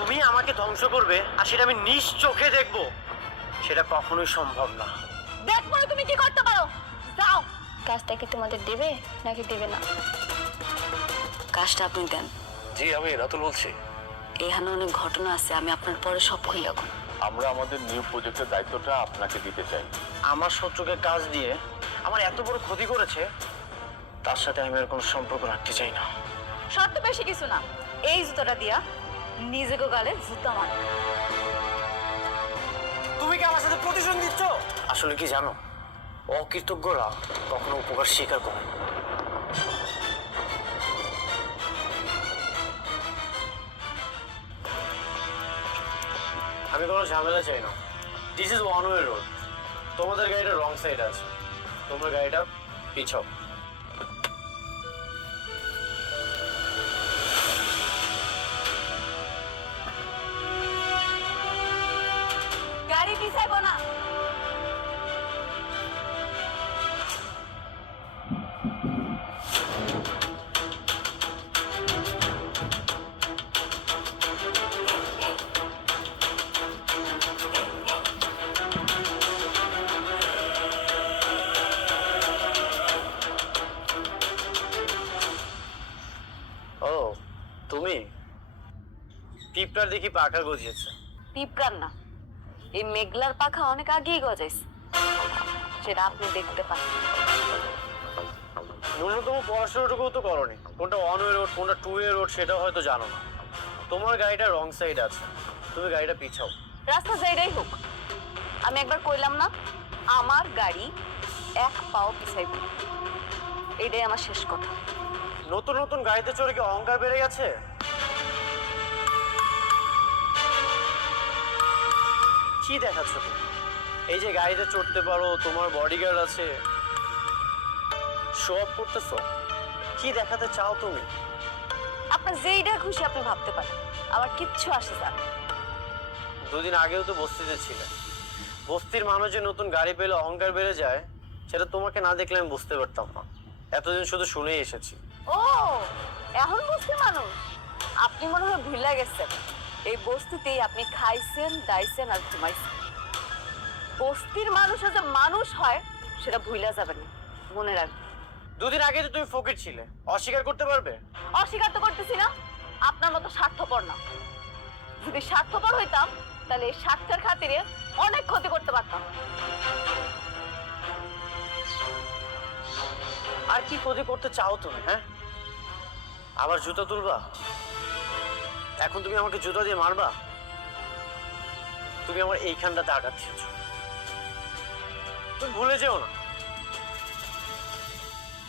তুমি আমাকে ধ্বংস করবে আর সেটা আমি নিজ চোখে দেখবো, সেটা কখনোই সম্ভব না। দেখবো তুমি কি করতে পারো। যাও। কাজটা কি তোমাদের দেবে নাকি দেবে না? কাজটা আপনি দেন। জি, আমি রাতুল বলছি। এখানে অনেক ঘটনা আছে, আমি আপনার পরে সব খুলে রাখুন। আমরা আমাদের নিউ প্রজেক্টের দায়িত্বটা আপনাকে দিতে চাই। আমার শত্রুকে কাজ দিয়ে আমার এত বড় ক্ষতি করেছে, তার সাথে আমি আর কোনো সম্পর্ক রাখতে চাই না। শর্ত বেশি কিছু না, এই জুতোটা দিয়া নিজেকে গালে জুতা মার। তুমি কি আমার সাথে প্রতিশোধ দিচ্ছ? আসলে কি জানো, অকৃতজ্ঞরা কখনো উপকার স্বীকার করে না। আমি কোনো ঝামেলা চাই না। This is one way road. তোমাদের গাড়িটা রং সাইড আছে, তোমার গাড়িটা পিছাও। গাড়ি পিছাইবো না। ও তুমি, পিঁপড়ার দেখি পাখা গজিয়েছে। পিঁপড়ার না, এই মেঘলার পাখা অনেক আগেই গজাইছে, সেটা আপনি দেখতে পান। ন্যূনতম পড়াশোনাটুকু তো করনি। কোনটা ওয়ান ওয়ে রোড কোনটা টু ওয়ে রোড সেটাও হয়তো জানো না। তোমার গাড়িটা রং সাইড আছে, তুমি গাড়িটা পিছাও। রাস্তা যেটাই হোক, আমি একবার কইলাম না আমার গাড়ি এক পাও পিছাইব না। এটাই আমার শেষ কথা। নতুন নতুন গাড়িতে চড়ে কি অহংকার বেড়ে গেছে? কি দেখাচ্ছ তুমি? এই যে গাড়িতে চড়তে পারো, তোমার বডিগার্ড আছে, শো অফ করতেছো, কি দেখাতে চাও তুমি? আপনার যেইটা খুশি আপনি ভাবতে পারেন, আমার কিচ্ছু আসে যায় না। দুদিন আগেও তো বস্তিতে ছিলে। বস্তির মানুষ যে নতুন গাড়ি পেলে অহংকার বেড়ে যায়, সেটা তোমাকে না দেখলে আমি বুঝতে পারতাম না। এতদিন শুধু শুনেই এসেছি। ও এখন বস্তির মানুষ? আপনি মনে হয় ভুলে গেছেন, এই বস্তিতেই আপনি খাইছেন, দাইছেন আর ঘুমাইছেন। বস্তির মানুষ যে মানুষ হয় সেটা ভুলে যাবেন না, মনে রাখবেন। দুদিন আগে তো তুমি ফকির ছিলে, অস্বীকার করতে পারবে? অস্বীকার তো করতেছি না, আপনার মতো স্বার্থপর না। যদি স্বার্থপর হইতাম তাহলে এই স্বার্থের খাতিরে অনেক ক্ষতি করতে পারতাম। আর কি ক্ষতি করতে চাও তুমি? হ্যাঁ, আবার জুতা তুলবা? এখন তুমি আমাকে জুতা দিয়ে মারবা? তুমি আমার এইখানটাতে আঘাত দিয়েছো, তুমি ভুলে যেও না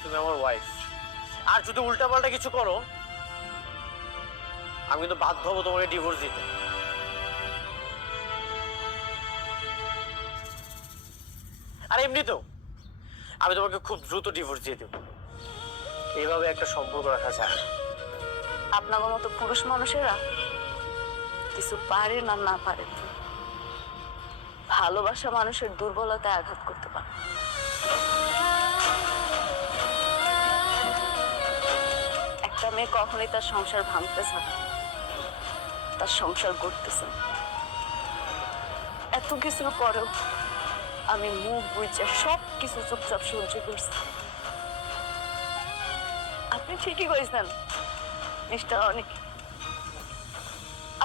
তুমি আমার ওয়াইফ। আর যদি উল্টাপাল্টা কিছু করো, আমি কিন্তু বাধ্য হবো তোমাকে ডিভোর্স দিতে। আর এমনিতেও আমি তোমাকে খুব দ্রুত ডিভোর্স দিয়ে দেবো। এইভাবে একটা সম্পর্ক রাখা যায় না। আপনার মতো পুরুষ মানুষেরা কিছু পারেন আর না পারেন, ভালোবাসা মানুষের দুর্বলতায় আঘাত করতে পারে। একটা মেয়ে কখনোই তার সংসার ভাঙতেছে না, তার সংসার গড়তেছে। এত কিছুর পরেও আমি মুখ বুঝে সব কিছু চুপচাপ সহ্য করছি। আপনি ঠিকই করেছেন মিস্টার অনেক,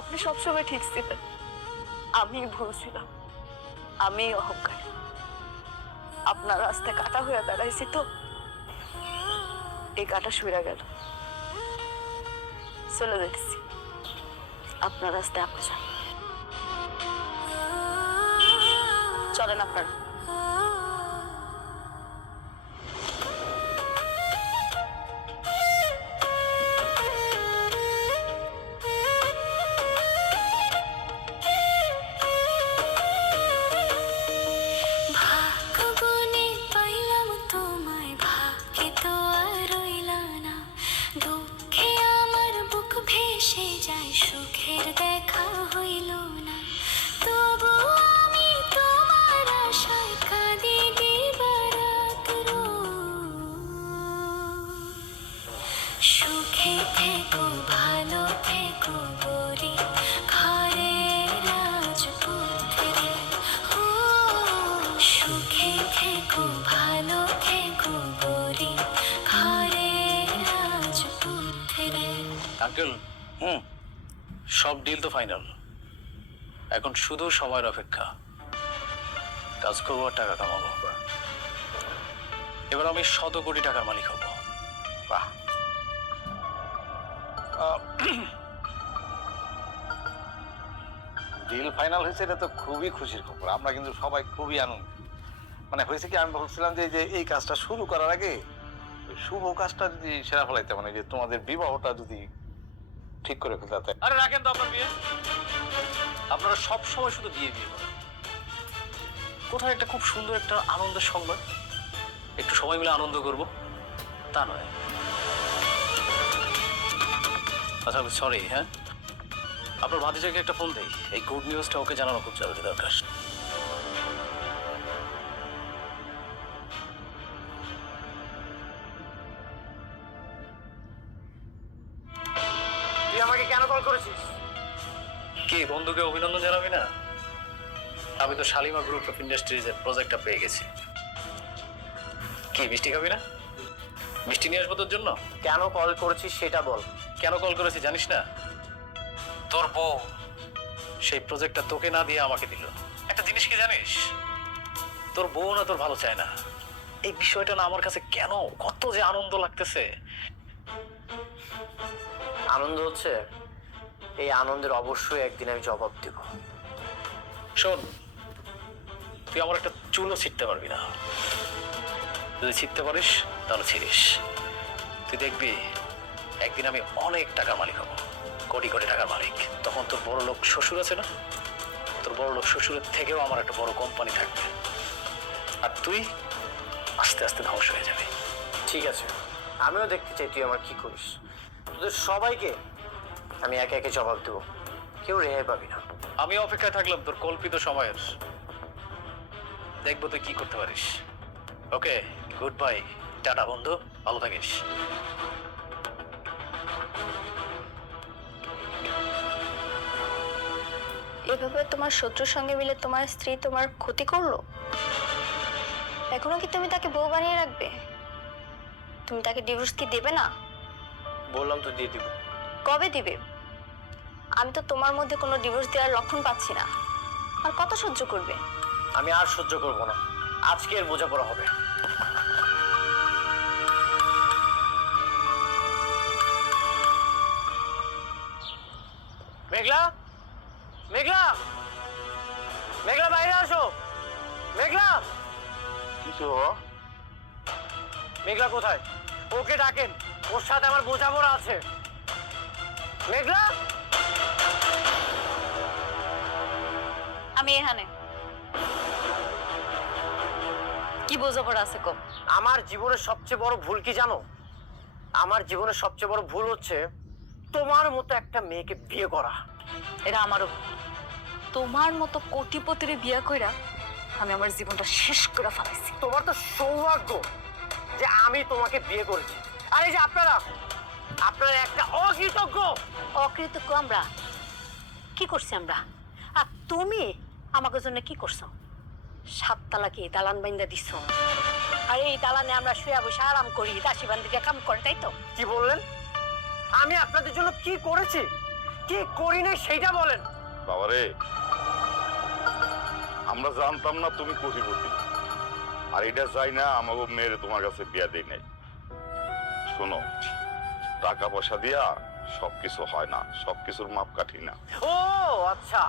আপনি সবসময় ঠিক ছিলেন। আমি ভুল ছিলাম, আমি অহংকার। আপনার রাস্তায় কাটা হয়ে দাঁড়াইছি তো, এই কাটা সইরা গেল, চলে যেতেছি। আপনার রাস্তায় আপনি যান, চলেন আপনারা। সুখের দেখা হইল না, তবু আমি তোমার আশা আঙ্কেল, সব ডিল তো ফাইনাল, এখন শুধু সময়ের অপেক্ষা। কাজ করবো আর টাকা কামাবো। এবার আমি 100 কোটি টাকার মালিক হব। বাহ, ডিল ফাইনাল হয়েছে, এটা তো খুবই খুশির খবর। আমরা কিন্তু সবাই খুবই আনন্দিত। মানে হয়েছে কি, আমি বলছিলাম যে এই কাজটা শুরু করার আগে ওই শুভ কাজটা যদি সেরা ফেলাইতে, মানে যে তোমাদের বিবাহটা যদি ঠিক করে ফেলতে। আরে রাখেন তো আপনার বিয়ে, আপনারা সব সময় শুধু বিয়ে বিয়ে করেন। কোথায় একটা খুব সুন্দর একটা আনন্দের সংবাদ, একটু সবাই মিলে আনন্দ করব, তা নয়। আচ্ছা আমি সরি, হ্যাঁ আপনার ভাতিজাকে একটা ফোন দেই, এই গুড নিউজটা ওকে জানানো খুব জরুরি দরকার। তুই আমাকে কেন কল করেছিস? কি বন্ধুকে অভিনন্দন জানাবি না? আমি তো শালিমা গ্রুপ অফ ইন্ডাস্ট্রিজের প্রজেক্টটা পেয়ে গেছি। কি মিষ্টি খাবি না? মিষ্টি নিয়ে আসবো তোর জন্য। কেন কল করেছিস সেটা বল। কেন কল করেছি জানিস না? তোর বউ সেই প্রজেক্টটা তোকে না দিয়ে আমাকে দিল। একটা জিনিস কি জানিস, তোর বউ না তোর ভালো চায় না। এই বিষয়টা না আমার কাছে কেন কত যে আনন্দ লাগতেছে। আনন্দ হচ্ছে, এই আনন্দের অবশ্যই একদিন আমি জবাব দেব। শোন, তুই আমার একটা চুলও ছিটতে পারবি না। যদি ছিটতে পারিস তাহলে ছিড়িস। তুই দেখবি একদিন আমি অনেক টাকার মালিক হব, কোটি কোটি টাকার মালিক। তখন তোর বড় লোক শ্বশুর আছে না, তোর বড় লোক শ্বশুরের থেকেও আমার একটা বড় কোম্পানি থাকবে, আর তুই আস্তে আস্তে ধ্বংস হয়ে যাবে। ঠিক আছে, আমিও দেখতে চাই তুই আমার কি করিস। তোদের সবাইকে আমি একে একে জবাব দেবো, কেউ রেহাই পাবি না। আমি অপেক্ষায় থাকলাম তোর কল্পিত সময়ের, দেখবো তুই কি করতে পারিস। ওকে, গুড বাই, টাটা বন্ধু, ভালো থাকিস। এভাবে তোমার শত্রুর সঙ্গে মিলে তোমার স্ত্রী তোমার ক্ষতি করলো, এখনো কি তুমি তাকে বউ বানিয়ে রাখবে? তুমি তাকে ডিভোর্স কি দেবে না? বললাম তো দিয়ে দিব। কবে দিবে? আমি তো তোমার মধ্যে কোনো ডিভোর্স দেওয়ার লক্ষণ পাচ্ছি না। আর কত সহ্য করবে? আমি আর সহ্য করব না, আজকে এর বোঝাপড়া হবে। মেঘলা, মেঘলা, মেঘলা বাইরে আসো। মেঘলা, কিছু মেঘলা কোথায়? ওকে ডাকেন, ওর সাথে আমার বোঝাপড়া আছে। মেঘলা, আমি এখানে। কি বোঝাপড়া আছে কম? আমার জীবনের সবচেয়ে বড় ভুল কি জানো? আমার জীবনের সবচেয়ে বড় ভুল হচ্ছে তোমার মতো একটা মেয়েকে বিয়ে করা। এটা আমারও। তোমার মতো কোটিপতির বিয়ে কইরা আমি আমার জীবনটা শেষ করে ফেলাইছি। তোমার তো সৌভাগ্য যে আমি তোমাকে বিয়ে করেছি। আর এই যে আপনারা, আপনারা একটা অকৃতজ্ঞ। অকৃতজ্ঞ আমরা? কি করছি আমরা? আর তুমি আমাকে জন্য কি করছো? 7 তালা কি দালান বাইন্দা দিছ, আর এই দালানে আমরা শুয়ে বসে আরাম করি, দাসী বান্দিকে কাম করে, তাই তো? কি বললেন? আমি আপনাদের জন্য কি করেছি, কি করি নাই সেইটা বলেন। বাবারে, আমরা জানতাম না তুমি কোটিপতি, আর এটা চাই না আমাকে মেয়েরে তোমার কাছে বিয়া দেই নাই। শোনো, টাকা পয়সা দিয়া সবকিছু হয় না, সবকিছুর মাপকাঠি না। ও আচ্ছা,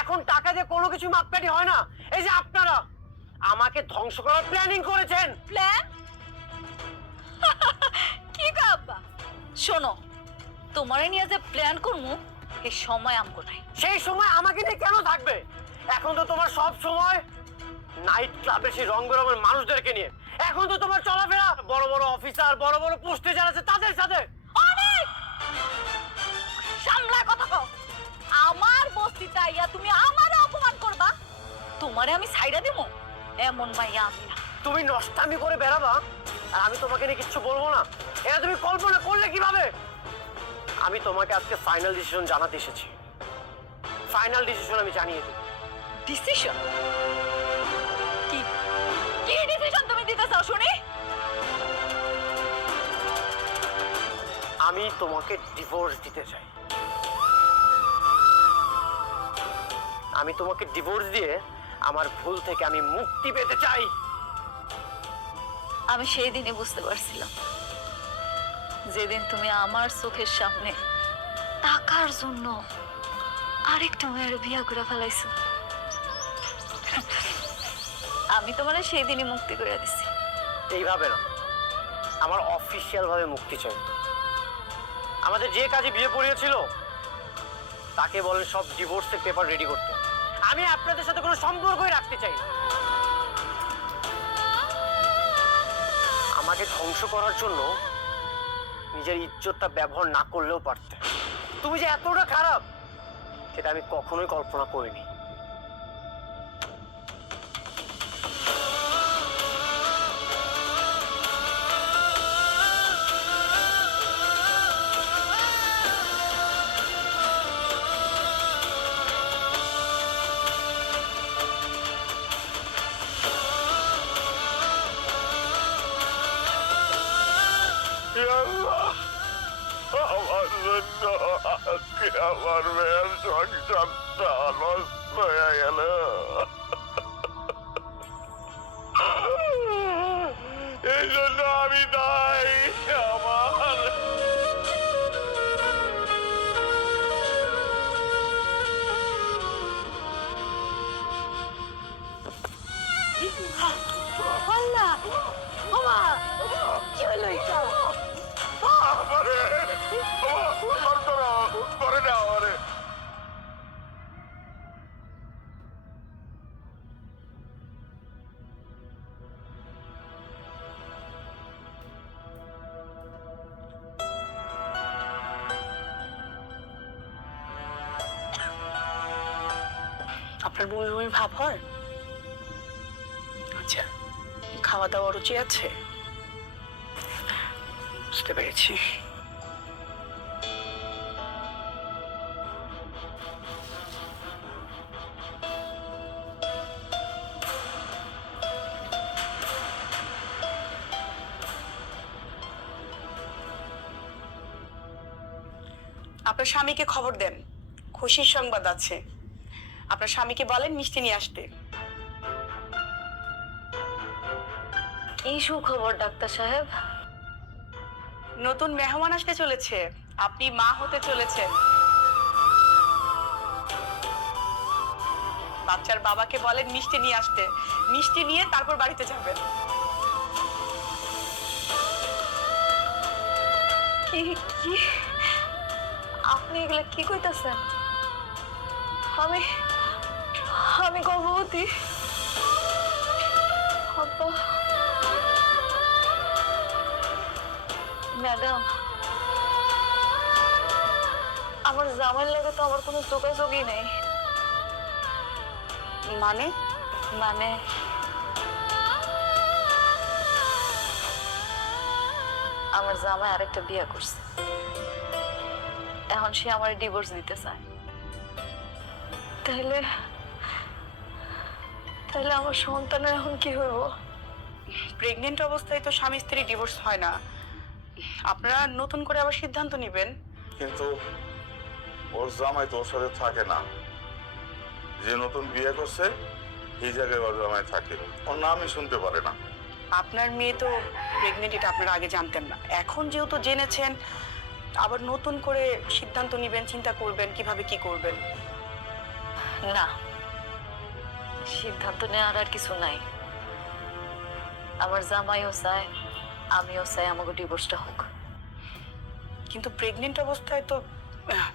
এখন টাকা দিয়ে কোনো কিছু মাপকাঠি হয় না। এই যে আপনারা আমাকে ধ্বংস করার প্ল্যানিং করেছেন। প্ল্যান? কি গাব্বা? শোনো, তোমারে নিয়ে যে প্ল্যান করমু এই সময় আমগো নাই। সেই সময় আমাকে নিয়ে কেন থাকবে? এখন তো তোমার সব সময় নাইট ক্লাবে সেই রং বেরঙের মানুষদেরকে নিয়ে। এখন তো তোমার চলাফেরা বড় বড় অফিসার, বড় বড় পোস্টে যারা আছে তাদের সাথে। অনেক সামলা কথা কও। আমার বস্তিতে আইয়া তুমি আমারে অপমান করবা? তোমারে আমি ছাইড়া দেবো? এমন মাইয়া আমি না। তুমি নষ্টামি করে বেড়াবা আর আমি তোমাকে নিয়ে কিচ্ছু বলবো না, এটা তুমি কল্পনা করলে কিভাবে? আমি তোমাকে আজকে ফাইনাল ডিসিশন জানাতে এসেছি। ফাইনাল ডিসিশন আমি জানিয়ে দেব। ডিসিশন? কি কি ডিসিশন তুমি দিতে চাও শুনি? আমি তোমাকে ডিভোর্স দিতে চাই। আমি তোমাকে ডিভোর্স দিয়ে আমার ভুল থেকে আমি মুক্তি পেতে চাই। আমি সেই দিনই বুঝতে পারছিলাম, যেদিন তুমি আমার চোখের সামনে টাকার জন্য আরেকটা মেয়ের বিয়া করে ফেলাইছো। আমি তোমার সেই দিনই মুক্তি করে দিছি। এইভাবে না, আমার অফিসিয়াল ভাবে মুক্তি চাই। আমাদের যে কাজে বিয়ে পড়িয়েছিল তাকে বলেন সব ডিভোর্সের পেপার রেডি করতে। আমি আপনাদের সাথে কোনো সম্পর্কই রাখতে চাই না। আমাকে ধ্বংস করার জন্য নিজের ইজ্জতটা ব্যবহার না করলেও পারতে। তুমি যে এতটা খারাপ সেটা আমি কখনোই কল্পনা করিনি। আমার জন্য আজকে আমার মেয়ের সংসারটা নষ্ট হয়ে গেল। এই জন্য আমি দায়ী। আমার কি হলো এটা? আমারে করে না আমারে। আপনার বমি বমি ভাব হয়? আচ্ছা, খাওয়া দাওয়া রুচি আছে? বুঝতে পেরেছি। আপনার স্বামীকে খবর দেন, খুশির সংবাদ আছে। আপনার স্বামীকে বলেন মিষ্টি নিয়ে আসতে। এই সুখবর ডাক্তার সাহেব। নতুন মেহমান আসতে চলেছে, আপনি মা হতে চলেছেন। বাচ্চার বাবাকে বলেন মিষ্টি নিয়ে আসতে, মিষ্টি নিয়ে তারপর বাড়িতে যাবেন। কি কি আপনি এগুলা কি কইতাছেন? আমি আমি গর্ভবতী। আব্বা, ম্যাডাম, আমার জামাইয়ের লাগে তো আমার কোনো যোগাযোগই নেই। মানে? মানে আমার জামাই আরেকটা বিয়ে করছে, এখন সে আমার ডিভোর্স দিতে চায়। তাহলে তাহলে আমার সন্তানের এখন কি হইব? প্রেগনেন্ট অবস্থায় তো স্বামী স্ত্রী ডিভোর্স হয় না। আপনারা নতুন করে আবার সিদ্ধান্ত নেবেন। কিন্তু ওর জামাই তো ওর সাথে থাকে না। যে নতুন বিয়ে করছে এই জায়গায় ওর জামাই থাকে, ওর নামই শুনতে পারে না। আপনার মেয়ে তো প্রেগনেন্ট, এটা আপনারা আগে জানতেন না। এখন যেহেতু জেনেছেন, আবার নতুন করে সিদ্ধান্ত নেবেন, চিন্তা করবেন কিভাবে কি করবেন। না, সিদ্ধান্ত নেওয়ার আর কিছু নাই। আমার জামাইও চায়, আমিও চাই আমাকে ডিভোর্সটা হোক। কিন্তু প্রেগনেন্ট অবস্থায় তো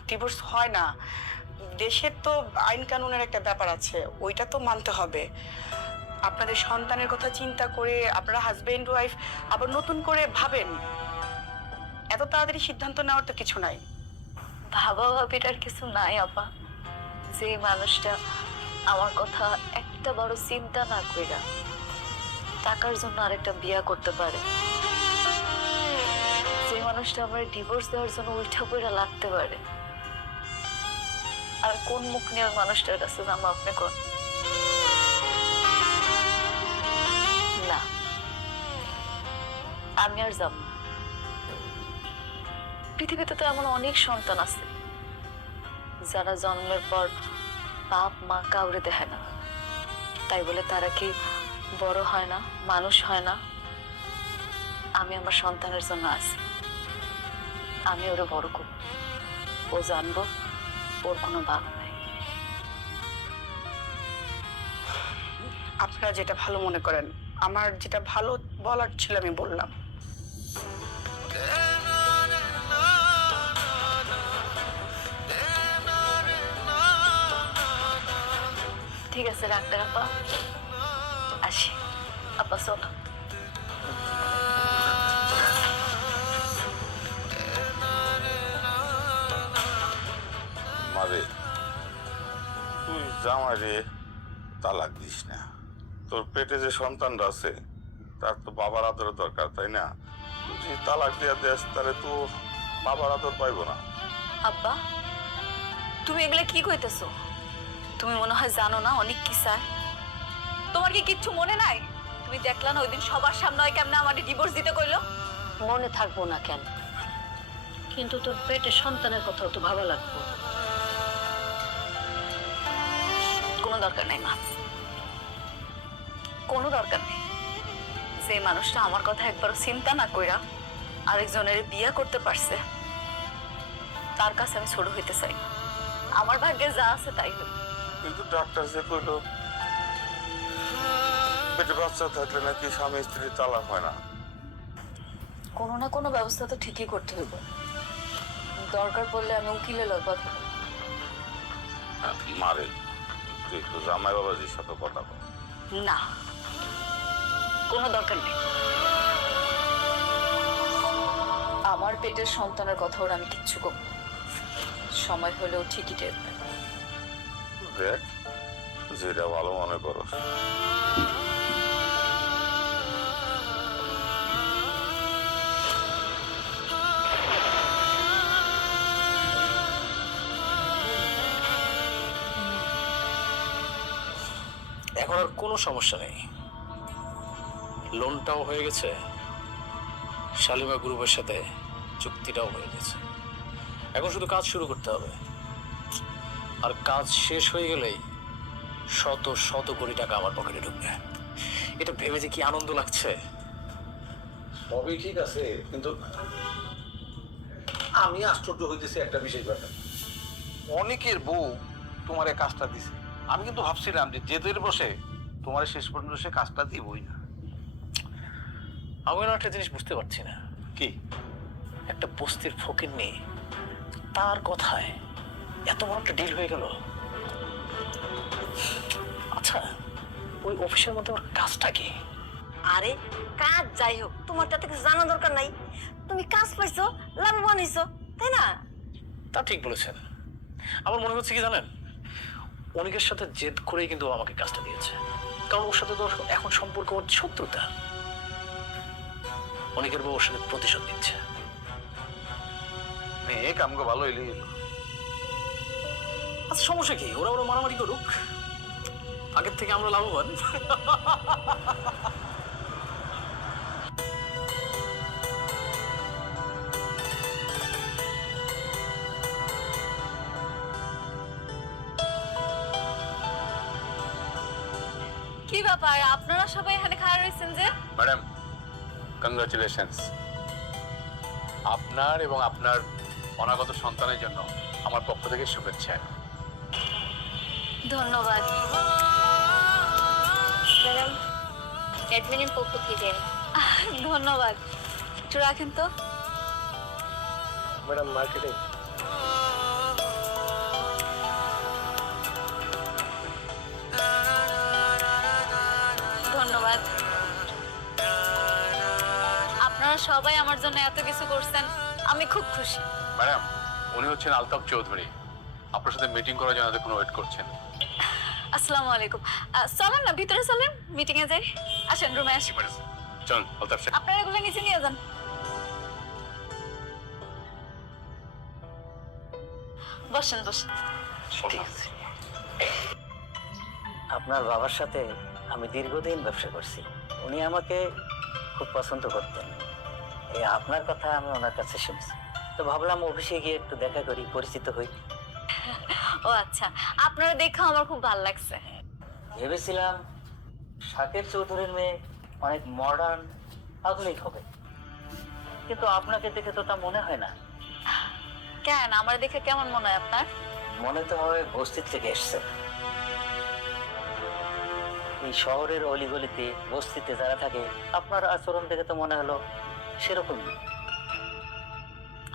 ডিভোর্স হয় না। দেশের তো আইন কানুনের একটা ব্যাপার আছে, ওইটা তো মানতে হবে। আপনাদের সন্তানের কথা চিন্তা করে আপনারা হাজবেন্ড ওয়াইফ আবার নতুন করে ভাবেন। এত তাড়াতাড়ি সিদ্ধান্ত নেওয়ার তো কিছু নাই। ভাবা ভাবিটার কিছু নাই আপা। যে মানুষটা আমার কথা একটা বড় চিন্তা না কইরা টাকার জন্য আরেকটা বিয়া করতে পারে, যে মানুষটা আমার ডিভোর্স দেওয়ার জন্য উল্টা কইরা লাগতে পারে, আর কোন মুখ নিয়ে ওই মানুষটার কাছে যাবো আপনি কোন? না, আমি আর যাব না। পৃথিবীতে তো এমন অনেক সন্তান আছে যারা জন্মের পর বাপ মা কাউরে দেখে না, তাই বলে তারা কি বড় হয় না, মানুষ হয় না? আমি আমার সন্তানের জন্য আছি, আমি ওরে বড় করব, ও জানবো ওর কোনো বাপ নাই। আপনারা যেটা ভালো মনে করেন, আমার যেটা ভালো বলার ছিল আমি বললাম। ঠিক আছে, ডাক্তার আপা আসি। আপা চলো। মারে তুই জামাইরে তালাক দিস না। তোর পেটে যে সন্তানটা আছে তার তো বাবার আদরের দরকার, তাই না? তুই যদি তালাক দিয়া দেস তাহলে তো বাবার আদর পাইব না। আব্বা, তুমি এগুলা কি কইতেছো? তুমি মনে হয় জানো না অনেক কি চায়। তোমার কি কিচ্ছু মনে নাই? তুমি দেখলা না ওই দিন সবার সামনে হয় কেমনে আমাকে ডিভোর্স দিতে কইলো? মনে থাকবো না কেন, কিন্তু তোর পেটে সন্তানের কথাও তো ভাবা লাগবো। কোনো দরকার নাই মা, কোনো দরকার নেই। যে মানুষটা আমার কথা একবারও চিন্তা না কইরা আরেকজনের বিয়ে করতে পারছে, তার কাছে আমি ছোট হইতে চাই না। আমার ভাগ্যে যা আছে তাই হইল। কিন্তু ডাক্তার যে কইলো পেটে বাচ্চা থাকলে নাকি স্বামী স্ত্রী তালাক হয় না। কোনো না কোনো ব্যবস্থা তো ঠিকই করতে হইব। দরকার পড়লে আমি উকিলের লোক কথা বলবো। মারে তুই একটু জামাই বাবাজির সাথে কথা বল। না, কোনো দরকার নেই। আমার পেটের সন্তানের কথা ওর আমি কিচ্ছু করব না। সময় হলেও ঠিকই টের পাবে। দেখ যেটা ভালো মনে করো। এখন আর কোনো সমস্যা নেই, লোনটাও হয়ে গেছে, শালিমা গ্রুপের সাথে চুক্তিটাও হয়ে গেছে। এখন শুধু কাজ শুরু করতে হবে, আর কাজ শেষ হয়ে গেলেই শত শত কোটি টাকা আমার পকেটে ঢুকবে। এটা ভেবে যে কি আনন্দ লাগছে। সবই ঠিক আছে, কিন্তু আমি আশ্চর্য হইতেছি একটা বিশেষ ব্যাপার। অনেকের বউ তোমার এই কাজটা দিছে। আমি কিন্তু ভাবছিলাম যে জেদের বসে তোমার শেষ পর্যন্ত সে কাজটা দিবই না। আমি না একটা জিনিস বুঝতে পারছি না। কি? একটা বস্তির ফকির নেই, তার কথায় এত বড় একটা ডিল হয়ে গেল। আচ্ছা, ওই অফিসের মধ্যে ওর কাজটা কি? আরে কাজ যাই হোক, তোমার তাতে কিছু জানা দরকার নাই। তুমি কাজ পাইছো, লাভবান হইছো, তাই না? তা ঠিক বলেছেন। আমার মনে হচ্ছে কি জানেন, অনেকের সাথে জেদ করেই কিন্তু ও আমাকে কাজটা দিয়েছে। কারণ ওর সাথে তো এখন সম্পর্ক ওর শত্রুতা। অনেকের বউ ওর সাথে প্রতিশোধ দিচ্ছে। মেয়ে কামকে ভালো হইলে আচ্ছা সমস্যা কি? ওরা ওরা মারামারি করুক, আগের থেকে আমরা লাভবান। কি ব্যাপার, আপনারা সবাই এখানে খাড়া রয়েছেন যে? ম্যাডাম কংগ্রাচুলেশনস, আপনার এবং আপনার অনাগত সন্তানের জন্য আমার পক্ষ থেকে শুভেচ্ছা। ধন্যবাদ। ম্যাডাম, অ্যাডমিনের পক্ষ থেকে। ধন্যবাদ, একটু রাখেন তো। Madam marketing. ধন্যবাদ। আপনারা সবাই আমার জন্য এত কিছু করছেন, আমি খুব খুশি। ম্যাডাম উনি হচ্ছেন আলতাফ চৌধুরী, আপনার সাথে মিটিং করার জন্য এতক্ষণ ওয়েট করছেন। আসসালামু আলাইকুম। চলেন না ভিতরে চলেন, মিটিং এ যাই। আসেন রুমে আসেন। চলুন আলতাফ সাহেব। আপনারা এগুলো নিচে নিয়ে যান। বসেন বসেন। ঠিক আছে। আপনার বাবার সাথে আমি দীর্ঘদিন ব্যবসা করছি, উনি আমাকে খুব পছন্দ করতেন। এই আপনার কথা আমি ওনার কাছে শুনছি। তো ভাবলাম অফিসে গিয়ে একটু দেখা করি, পরিচিত হই। ও আচ্ছা, আপনারা দেখে আমার খুব ভালো লাগছে। ভেবেছিলাম শাকের চৌধুরীর মেয়ে অনেক মডার্ন, আধুনিক হবে, কিন্তু আপনাকে দেখে তো তা মনে হয় না। কেন, আমার দেখে কেমন মনে হয় আপনার? মনে তো হয় বস্তির থেকে এসছে। এই শহরের অলিগলিতে বস্তিতে যারা থাকে, আপনার আচরণ দেখে তো মনে হলো সেরকমই।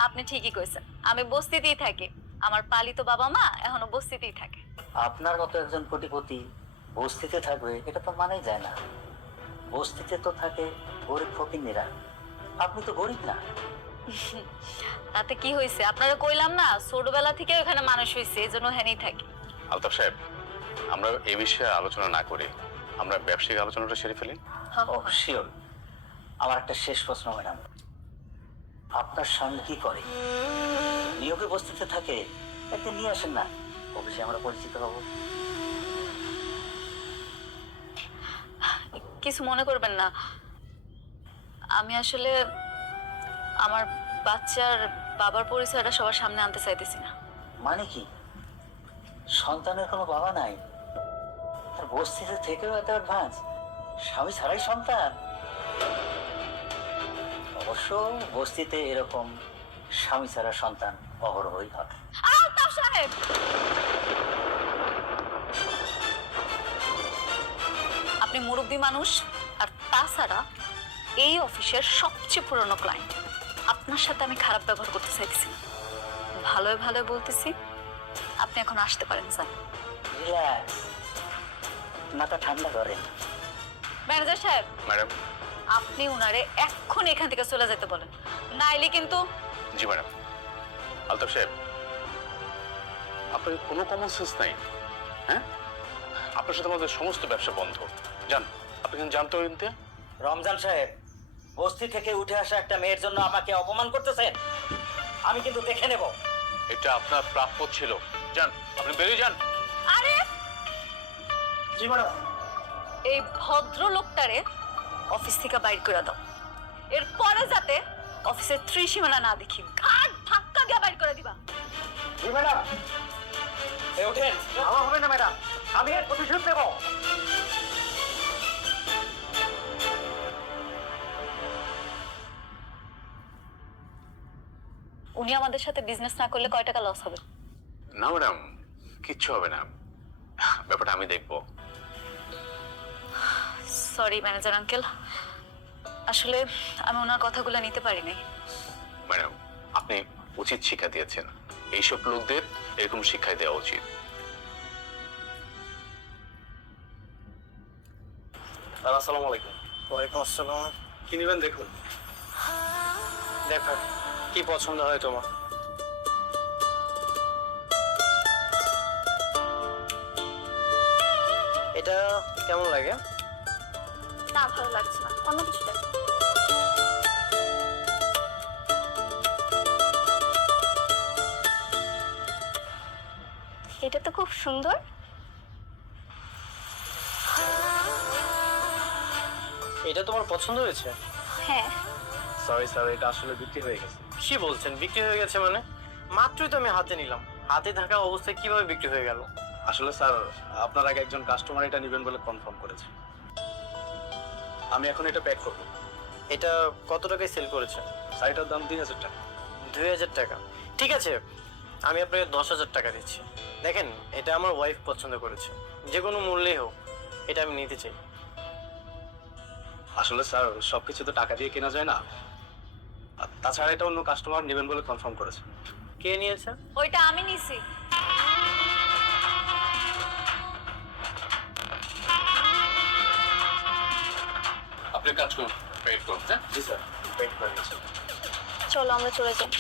আপনি ঠিকই কইছেন, আমি বস্তিতেই থাকি। আমার পালিত বাবা মা এখনো বস্তিতেই থাকে। আপনার মতো একজন কোটিপতি বস্তিতে থাকবে এটা তো মানেই যায় না। বস্তিতে তো থাকে গরিব ফকিন্নিরা, আপনি তো গরিব না। তাতে কি হয়েছে? আপনারা কইলাম না ছোটবেলা থেকে এখানে মানুষ হয়েছে, এই জন্য হেনেই থাকি। আলতাফ সাহেব, আমরা এই বিষয়ে আলোচনা না করে আমরা ব্যবসায়িক আলোচনাটা সেরে ফেলি। ও শিওর। আমার একটা শেষ প্রশ্ন ম্যাডাম, আপনার স্বামী কি করে? নিয়োগে বস্তিতে থাকে, একদিন নিয়ে আসেন না, অফিসে আমরা পরিচিত হব। কিছু মনে করবেন না, আমি আসলে আমার বাচ্চার বাবার পরিচয়টা সবার সামনে আনতে চাইতেছি না। মানে কি, সন্তানের কোনো বাবা নাই, আর বস্তিতে থেকেও এত অ্যাডভান্স, স্বামী ছাড়াই সন্তান? অবশ্য বস্তিতে এরকম স্বামী ছাড়া সন্তান অহরহই হয়। আলতাফ সাহেব, আপনি মুরব্বী মানুষ, আর তাছাড়া এই অফিসের সবচেয়ে পুরনো ক্লায়েন্ট। আপনার সাথে আমি খারাপ ব্যবহার করতে চাইতেছি না, ভালোই ভালোই বলতেছি। আপনি এখন আসতে পারেন স্যার। রিল্যাক্স, মাথা ঠান্ডা করেন। ম্যানেজার সাহেব, ম্যাডাম। আপনি উনারে এক্ষুনি এখান থেকে চলে যেতে বলেন, নাইলে কিন্তু। জি ম্যাডাম। আলতাফ সাহেব, আপনার কোনো কমন সেন্স নাই? হ্যাঁ, আপনার সাথে আমাদের সমস্ত ব্যবসা বন্ধ। যান, আপনি কিন্তু জানতে হইতে। রমজান সাহেব, বস্তি থেকে উঠে আসা একটা মেয়ের জন্য আমাকে অপমান করতেছেন? আমি কিন্তু দেখে নেব। এটা আপনার প্রাপ্য ছিল। যান, আপনি বেরিয়ে যান। আরে জি ম্যাডাম। এই ভদ্রলোকটারে অফিস থেকে বাইর করে দাও, এরপরে যাতে অফিসের ত্রিসীমানা না দেখি, ঘাট ধাক্কা দিয়ে বাইর করে দিবা। জি ম্যাডাম। এই ওঠেন। আমার হবে না ম্যাডাম, আমি এর প্রতিশোধ নেব। উনি আমাদের সাথে বিজনেস না করলে কয় টাকা লস হবে? না ম্যাডাম, কিচ্ছু হবে না, ব্যাপারটা আমি দেখবো। সরি ম্যানেজার আঙ্কেল, আসলে আমি ওনার কথাগুলো নিতে পারি নাই। ম্যাডাম, আপনি উচিত শিক্ষা দিয়েছেন, এইসব লোকদের এরকম শিক্ষাই দেওয়া উচিত। আসসালামু আলাইকুম। ওয়ালাইকুম আসসালাম। কি নেবেন দেখুন। দেখো কি পছন্দ হয় তোমার। এটা কেমন লাগে? না, ভালো লাগছে না, অন্য কিছু দেখ। এটা তো খুব সুন্দর। এটা তোমার পছন্দ হয়েছে? হ্যাঁ। সরি স্যার, এটা আসলে বিক্রি হয়ে গেছে। কি বলছেন বিক্রি হয়ে গেছে মানে? মাত্রই তো আমি হাতে নিলাম, হাতে থাকা অবস্থায় কিভাবে বিক্রি হয়ে গেল? আসলে স্যার, আপনার আগে একজন কাস্টমার এটা নেবেন বলে কনফার্ম করেছে। আমি এখন এটা প্যাক করব। এটা কত টাকায় সেল করেছেন? শাড়িটার দাম 2000 টাকা। 2000 টাকা? ঠিক আছে, আমি আপনাকে 10,000 টাকা দিচ্ছি। দেখেন, এটা আমার ওয়াইফ পছন্দ করেছে, যে কোনো মূল্যেই হোক এটা আমি নিতে চাই। আসলে স্যার, সবকিছু তো টাকা দিয়ে কেনা যায় না, আর তাছাড়া এটা অন্য কাস্টমার নেবেন বলে কনফার্ম করেছে। কে নিয়েছে? ওইটা আমি নিছি। আপনি কাজ করুন, পেড করুন। হ্যাঁ জি স্যার, প্যাক করে দিচ্ছি। চলো আমরা চলে যাই।